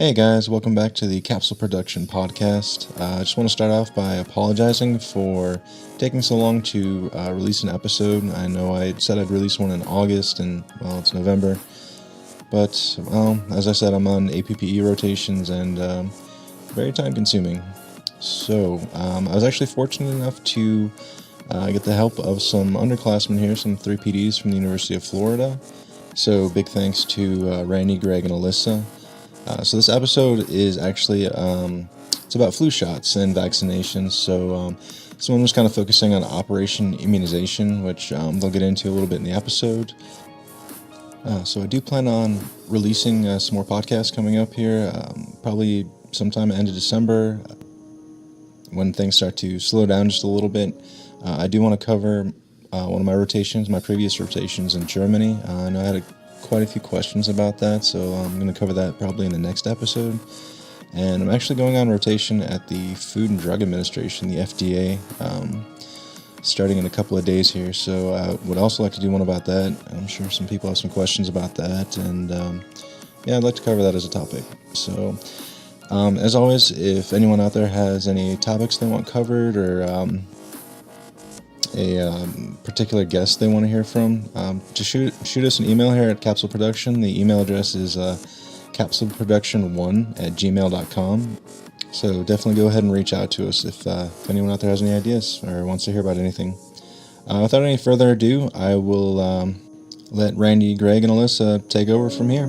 Hey guys, welcome back to the Capsule Production podcast. I just want to start off by apologizing for taking so long to release an episode. I know I said I'd release one in August, and well, it's November. But, well, as I said, I'm on APPE rotations and very time consuming. So, I was actually fortunate enough to get the help of some underclassmen here, some 3 PDs from the University of Florida. So, big thanks to Randy, Greg, and Alyssa. So this episode is actually, it's about flu shots and vaccinations. So someone was kind of focusing on Operation Immunization, which they'll get into a little bit in the episode. So I do plan on releasing some more podcasts coming up here, probably sometime end of December, when things start to slow down just a little bit. I do want to cover one of my rotations, my previous rotations in Germany. I know I had quite a few questions about that, so I'm going to cover that probably in the next episode. And I'm actually going on rotation at the Food and Drug Administration, the FDA, starting in a couple of days here. So I would also like to do one about that. I'm sure some people have some questions about that, and yeah, I'd like to cover that as a topic. So as always, if anyone out there has any topics they want covered, or a particular guest they want to hear from, just shoot us an email here at Capsule Production. The email address is capsuleproduction1@gmail.com. So definitely go ahead and reach out to us if anyone out there has any ideas or wants to hear about anything. Without any further ado, I will let Randy, Greg, and Alyssa take over from here.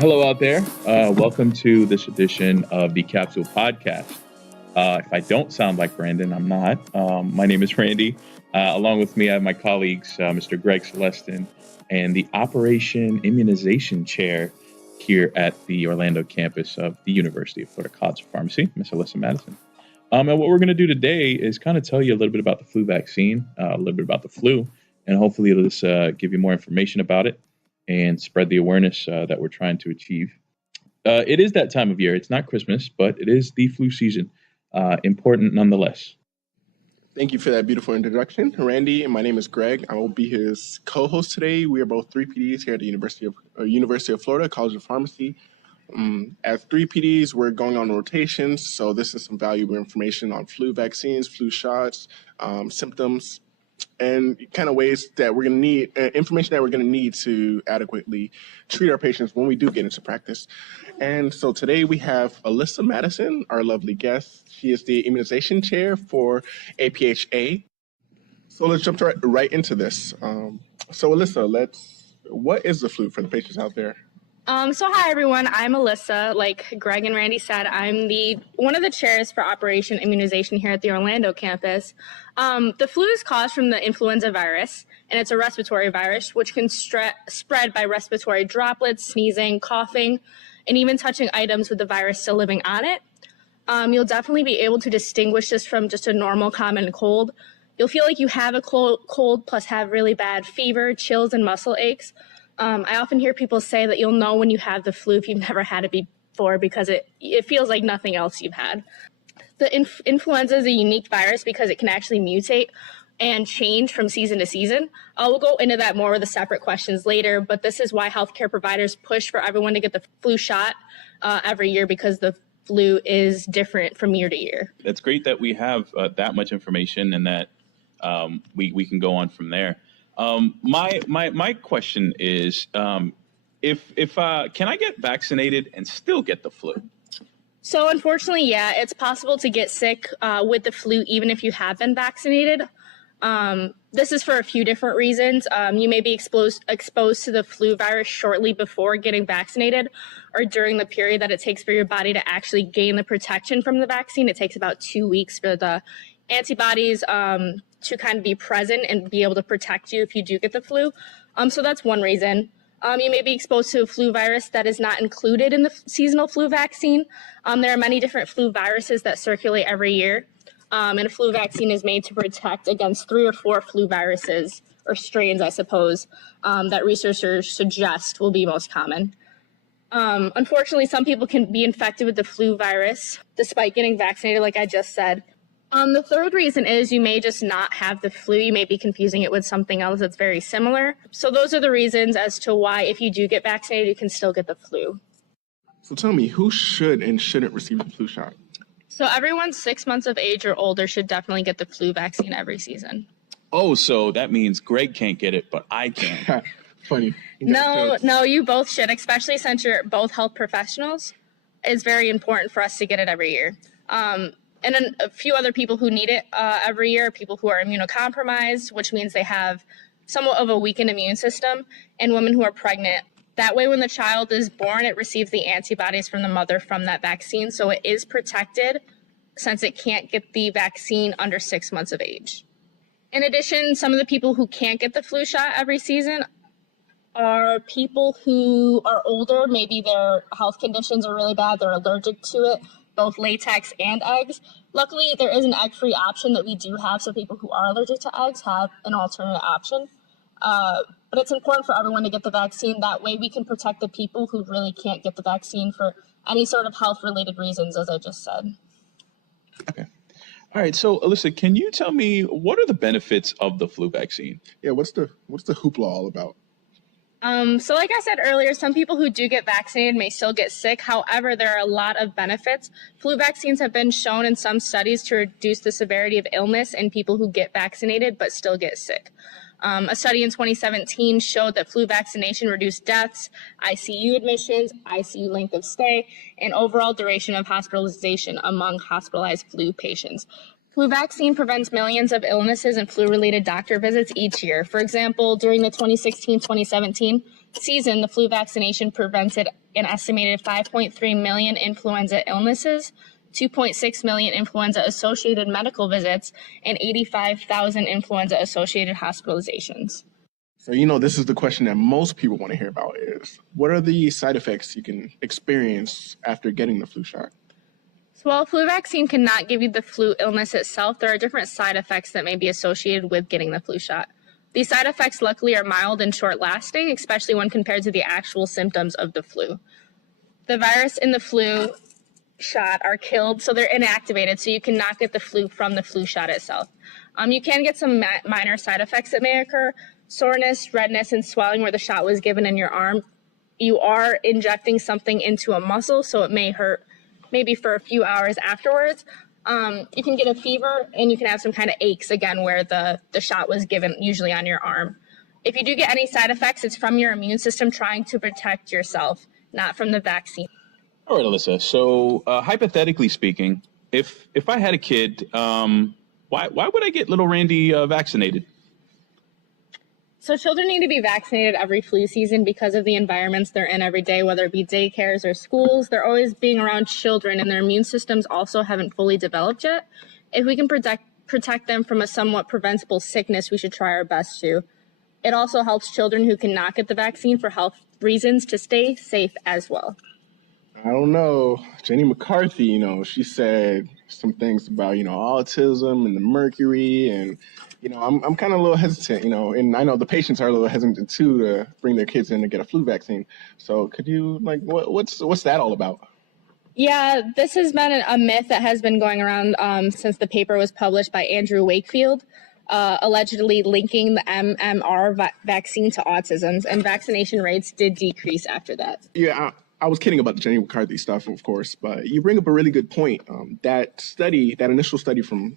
Hello out there. Welcome to this edition of the Capsule Podcast. If I don't sound like Brandon, I'm not. My name is Randy. Along with me, I have my colleagues, Mr. Greg Celestin, and the Operation Immunization Chair here at the Orlando campus of the University of Florida College of Pharmacy, Ms. Alyssa Madison. And what we're going to do today is kind of tell you a little bit about the flu vaccine, a little bit about the flu, and hopefully it'll just give you more information about it and spread the awareness that we're trying to achieve. It is that time of year. It's not Christmas, but it is the flu season. Important nonetheless. Thank you for that beautiful introduction, Randy. My name is Greg. I will be his co-host today. We are both 3 PDs here at the University of Florida College of Pharmacy. As 3 PDs, we're going on rotations, so this is some valuable information on flu vaccines, flu shots, symptoms, and kind of ways that we're going to need, information that we're going to need to adequately treat our patients when we do get into practice. And so today we have Alyssa Madison, our lovely guest. She is the immunization chair for APHA. So let's jump right into this. So Alyssa, what is the flu for the patients out there? So hi everyone, I'm Alyssa. Like Greg and Randy said, I'm one of the chairs for Operation Immunization here at the Orlando campus. The flu is caused from the influenza virus, and it's a respiratory virus which can spread by respiratory droplets, sneezing, coughing, and even touching items with the virus still living on it. You'll definitely be able to distinguish this from just a normal common cold. You'll feel like you have a cold plus have really bad fever, chills, and muscle aches. I often hear people say that you'll know when you have the flu if you've never had it before because it feels like nothing else you've had. The influenza is a unique virus because it can actually mutate and change from season to season. We'll go into that more with the separate questions later, but this is why healthcare providers push for everyone to get the flu shot every year, because the flu is different from year to year. It's great that we have that much information and that we can go on from there. My question is, if can I get vaccinated and still get the flu? So unfortunately, yeah, it's possible to get sick with the flu even if you have been vaccinated. This is for a few different reasons. You may be exposed to the flu virus shortly before getting vaccinated, or during the period that it takes for your body to actually gain the protection from the vaccine. It takes about 2 weeks for the antibodies to kind of be present and be able to protect you if you do get the flu. So that's one reason. You may be exposed to a flu virus that is not included in the seasonal flu vaccine. There are many different flu viruses that circulate every year, and a flu vaccine is made to protect against 3 or 4 flu viruses, or strains, I suppose, that researchers suggest will be most common. Unfortunately, some people can be infected with the flu virus despite getting vaccinated, like I just said. The third reason is you may just not have the flu. You may be confusing it with something else that's very similar. So those are the reasons as to why if you do get vaccinated, you can still get the flu. So tell me, who should and shouldn't receive the flu shot? So everyone 6 months of age or older should definitely get the flu vaccine every season. Oh, so that means Greg can't get it, but I can. Funny. No, you both should, especially since you're both health professionals. It's very important for us to get it every year. And then a few other people who need it every year, people who are immunocompromised, which means they have somewhat of a weakened immune system, and women who are pregnant. That way, when the child is born, it receives the antibodies from the mother from that vaccine, so it is protected since it can't get the vaccine under 6 months of age. In addition, some of the people who can't get the flu shot every season are people who are older. Maybe their health conditions are really bad, they're allergic to it, both latex and eggs. Luckily, there is an egg-free option that we do have, so people who are allergic to eggs have an alternate option. But it's important for everyone to get the vaccine. That way we can protect the people who really can't get the vaccine for any sort of health-related reasons, as I just said. Okay. All right. So, Alyssa, can you tell me what are the benefits of the flu vaccine? Yeah, what's the hoopla all about? So like I said earlier, some people who do get vaccinated may still get sick. However, there are a lot of benefits. Flu vaccines have been shown in some studies to reduce the severity of illness in people who get vaccinated but still get sick. A study in 2017 showed that flu vaccination reduced deaths, ICU admissions, ICU length of stay, and overall duration of hospitalization among hospitalized flu patients. Flu vaccine prevents millions of illnesses and flu-related doctor visits each year. For example, during the 2016-2017 season, the flu vaccination prevented an estimated 5.3 million influenza illnesses, 2.6 million influenza-associated medical visits, and 85,000 influenza-associated hospitalizations. So, this is the question that most people want to hear about is, what are the side effects you can experience after getting the flu shot? So while a flu vaccine cannot give you the flu illness itself, there are different side effects that may be associated with getting the flu shot. These side effects luckily are mild and short-lasting, especially when compared to the actual symptoms of the flu. The virus in the flu shot are killed, so they're inactivated, so you cannot get the flu from the flu shot itself. You can get some minor side effects that may occur: soreness, redness, and swelling where the shot was given in your arm. You are injecting something into a muscle, so it may hurt maybe for a few hours afterwards. You can get a fever, and you can have some kind of aches, again, where the shot was given, usually on your arm. If you do get any side effects, it's from your immune system trying to protect yourself, not from the vaccine. All right, Alyssa. So hypothetically speaking, if I had a kid, why would I get little Randy vaccinated? So children need to be vaccinated every flu season because of the environments they're in every day, whether it be daycares or schools. They're always being around children, and their immune systems also haven't fully developed yet. If we can protect them from a somewhat preventable sickness, we should try our best to. It also helps children who cannot get the vaccine for health reasons to stay safe as well. I don't know. Jenny McCarthy, she said some things about, autism and the mercury, and I'm kind of a little hesitant, and I know the patients are a little hesitant too to bring their kids in to get a flu vaccine. So could you, what's that all about? Yeah, this has been a myth that has been going around since the paper was published by Andrew Wakefield, allegedly linking the MMR vaccine to autism, and vaccination rates did decrease after that. Yeah, I was kidding about the Jenny McCarthy stuff, of course, but you bring up a really good point. That initial study from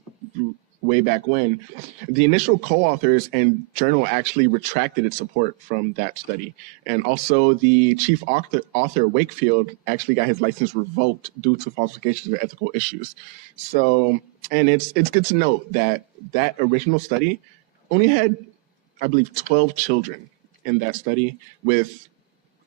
way back when, the initial co-authors and journal actually retracted its support from that study. And also the chief author, Wakefield, actually got his license revoked due to falsifications of ethical issues. So, and it's good to note that original study only had, I believe, 12 children in that study, with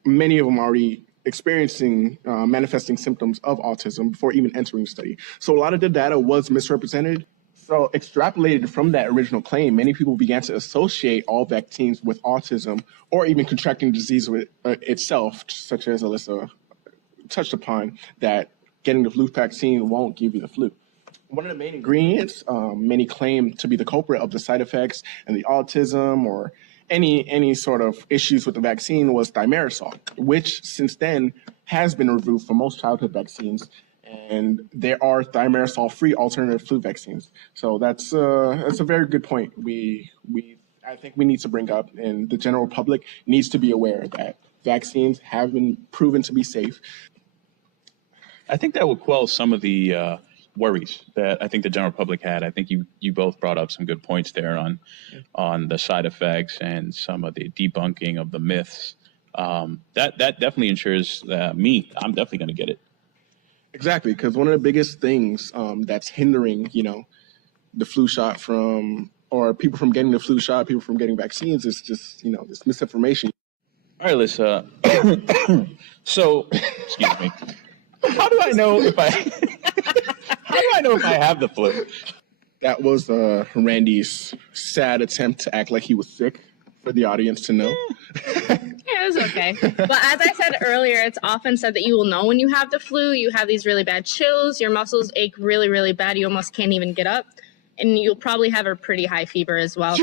many of them already experiencing manifesting symptoms of autism before even entering the study. So a lot of the data was misrepresented. So extrapolated from that original claim, many people began to associate all vaccines with autism or even contracting disease with itself, such as Alyssa touched upon, that getting the flu vaccine won't give you the flu. One of the main ingredients many claim to be the culprit of the side effects and the autism or any sort of issues with the vaccine was thimerosal, which since then has been removed from most childhood vaccines. and there are thimerosal-free alternative flu vaccines. So that's a very good point. I think we need to bring up, and the general public needs to be aware that vaccines have been proven to be safe. I think that will quell some of the worries that I think the general public had. I think you both brought up some good points there on the side effects and some of the debunking of the myths. That definitely ensures me, I'm definitely going to get it. Exactly, because one of the biggest things that's hindering, the flu shot or people from getting the flu shot, people from getting vaccines is just, this misinformation. All right, Alyssa. So, excuse me. How do I know if I have the flu? That was Randy's sad attempt to act like he was sick for the audience to know. Yeah, it was okay. But as I said earlier, it's often said that you will know when you have the flu. You have these really bad chills. Your muscles ache really, really bad. You almost can't even get up. And you'll probably have a pretty high fever as well.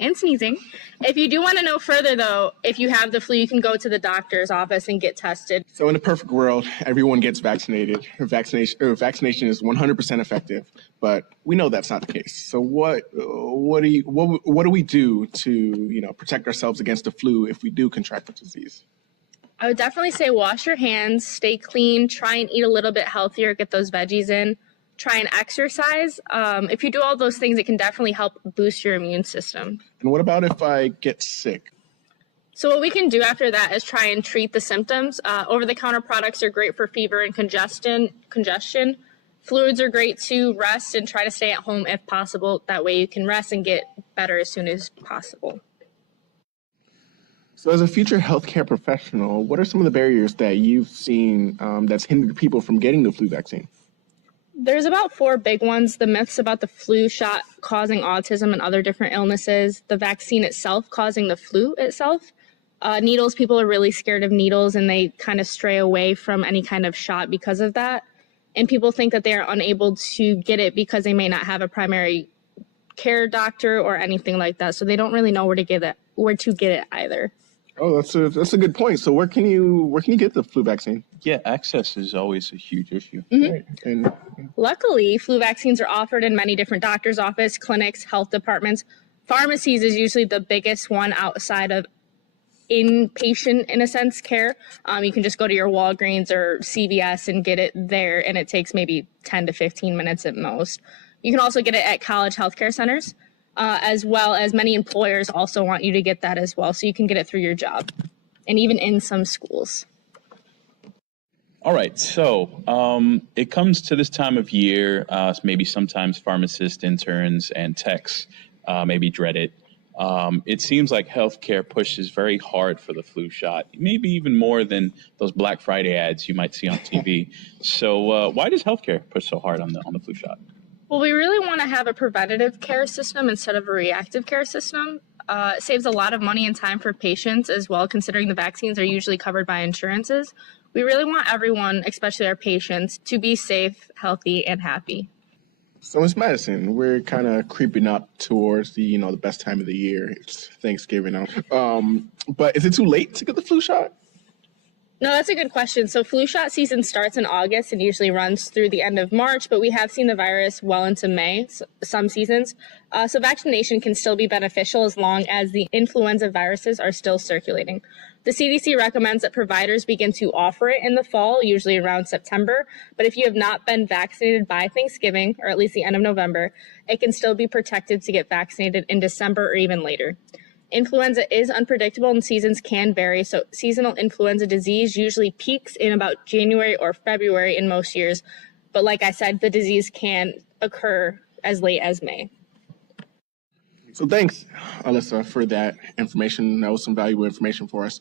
And sneezing. If you do want to know further, though, if you have the flu, you can go to the doctor's office and get tested. So in a perfect world, everyone gets vaccinated. Vaccination is 100% effective, but we know that's not the case. So what do we do to protect ourselves against the flu if we do contract the disease? I would definitely say wash your hands, stay clean, try and eat a little bit healthier, get those veggies in, try and exercise. If you do all those things, it can definitely help boost your immune system. And what about if I get sick? So what we can do after that is try and treat the symptoms. Over-the-counter products are great for fever and congestion. Fluids are great to rest and try to stay at home if possible. That way you can rest and get better as soon as possible. So as a future healthcare professional, what are some of the barriers that you've seen that's hindered people from getting the flu vaccine? There's about 4 big ones. The myths about the flu shot causing autism and other different illnesses, the vaccine itself causing the flu itself. Needles, people are really scared of needles and they kind of stray away from any kind of shot because of that. And people think that they are unable to get it because they may not have a primary care doctor or anything like that. So they don't really know where to get it either. Oh, that's a good point. So where can you get the flu vaccine? Yeah, access is always a huge issue. Mm-hmm. Right. And luckily, flu vaccines are offered in many different doctors' office, clinics, health departments. Pharmacies is usually the biggest one outside of inpatient, in a sense, care. You can just go to your Walgreens or CVS and get it there, and it takes maybe 10 to 15 minutes at most. You can also get it at college healthcare centers, as well as many employers also want you to get that as well, so you can get it through your job, and even in some schools. All right, so it comes to this time of year, maybe sometimes pharmacists, interns, and techs maybe dread it. It seems like healthcare pushes very hard for the flu shot, maybe even more than those Black Friday ads you might see on TV. So why does healthcare push so hard on the flu shot? Well, we really want to have a preventative care system instead of a reactive care system. It saves a lot of money and time for patients as well, considering the vaccines are usually covered by insurances. We really want everyone, especially our patients, to be safe, healthy, and happy. So it's Madison. We're kind of creeping up towards the best time of the year. It's Thanksgiving now. But is it too late to get the flu shot? No, that's a good question. So flu shot season starts in August and usually runs through the end of March, but we have seen the virus well into May, some seasons. So vaccination can still be beneficial as long as the influenza viruses are still circulating. The CDC recommends that providers begin to offer it in the fall, usually around September. But if you have not been vaccinated by Thanksgiving, or at least the end of November, it can still be protected to get vaccinated in December or even later. Influenza is unpredictable and seasons can vary, so seasonal influenza disease usually peaks in about January or February in most years. But like I said, the disease can occur as late as May. So thanks, Alyssa, for that information. That was some valuable information for us.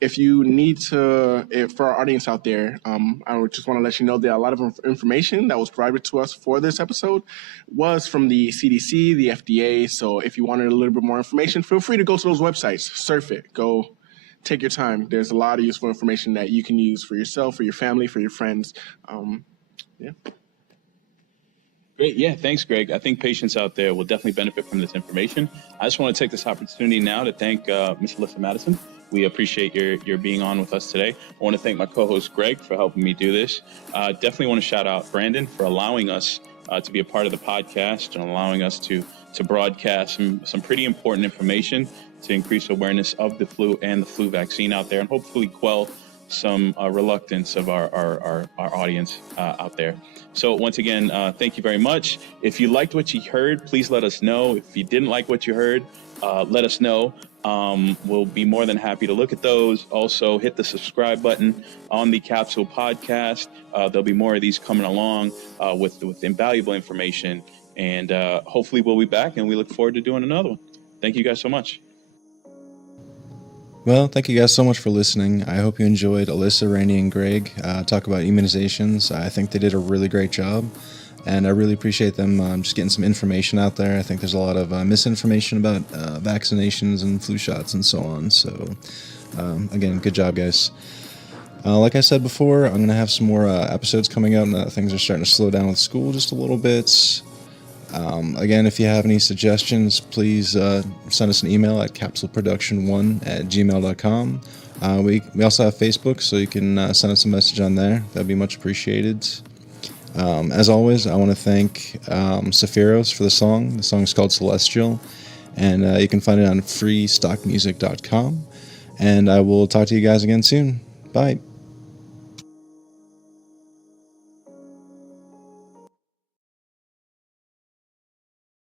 If you need to, for our audience out there, I would just want to let you know that a lot of information that was provided to us for this episode was from the CDC, the FDA. So if you wanted a little bit more information, feel free to go to those websites, surf it, go take your time. There's a lot of useful information that you can use for yourself, for your family, for your friends. Yeah. Great. Yeah, thanks, Greg. I think patients out there will definitely benefit from this information. I just want to take this opportunity now to thank Ms. Alyssa Madison We appreciate your being on with us today. I want to thank my co-host Greg for helping me do this. Definitely want to shout out Brandon for allowing us to be a part of the podcast and allowing us to broadcast some pretty important information to increase awareness of the flu and the flu vaccine out there, and hopefully quell some reluctance of our audience out there. So once again, thank you very much. If you liked what you heard, please let us know. If you didn't like what you heard, let us know. We'll be more than happy to look at those. Also, hit the subscribe button on the Capsule Podcast. There'll be more of these coming along with invaluable information. And hopefully we'll be back, and we look forward to doing another one. Thank you guys so much. Well, thank you guys so much for listening. I hope you enjoyed Alyssa, Randy, and Greg talk about immunizations. I think they did a really great job, and I really appreciate them just getting some information out there. I think there's a lot of misinformation about vaccinations and flu shots and so on. So, again, good job, guys. Like I said before, I'm going to have some more episodes coming out now that things are starting to slow down with school just a little bit. Again, if you have any suggestions, please send us an email at capsuleproduction1@gmail.com. We also have Facebook, so you can send us a message on there. That'd be much appreciated. As always, I want to thank Sephiros for the song. The song is called Celestial, and you can find it on freestockmusic.com. And I will talk to you guys again soon. Bye.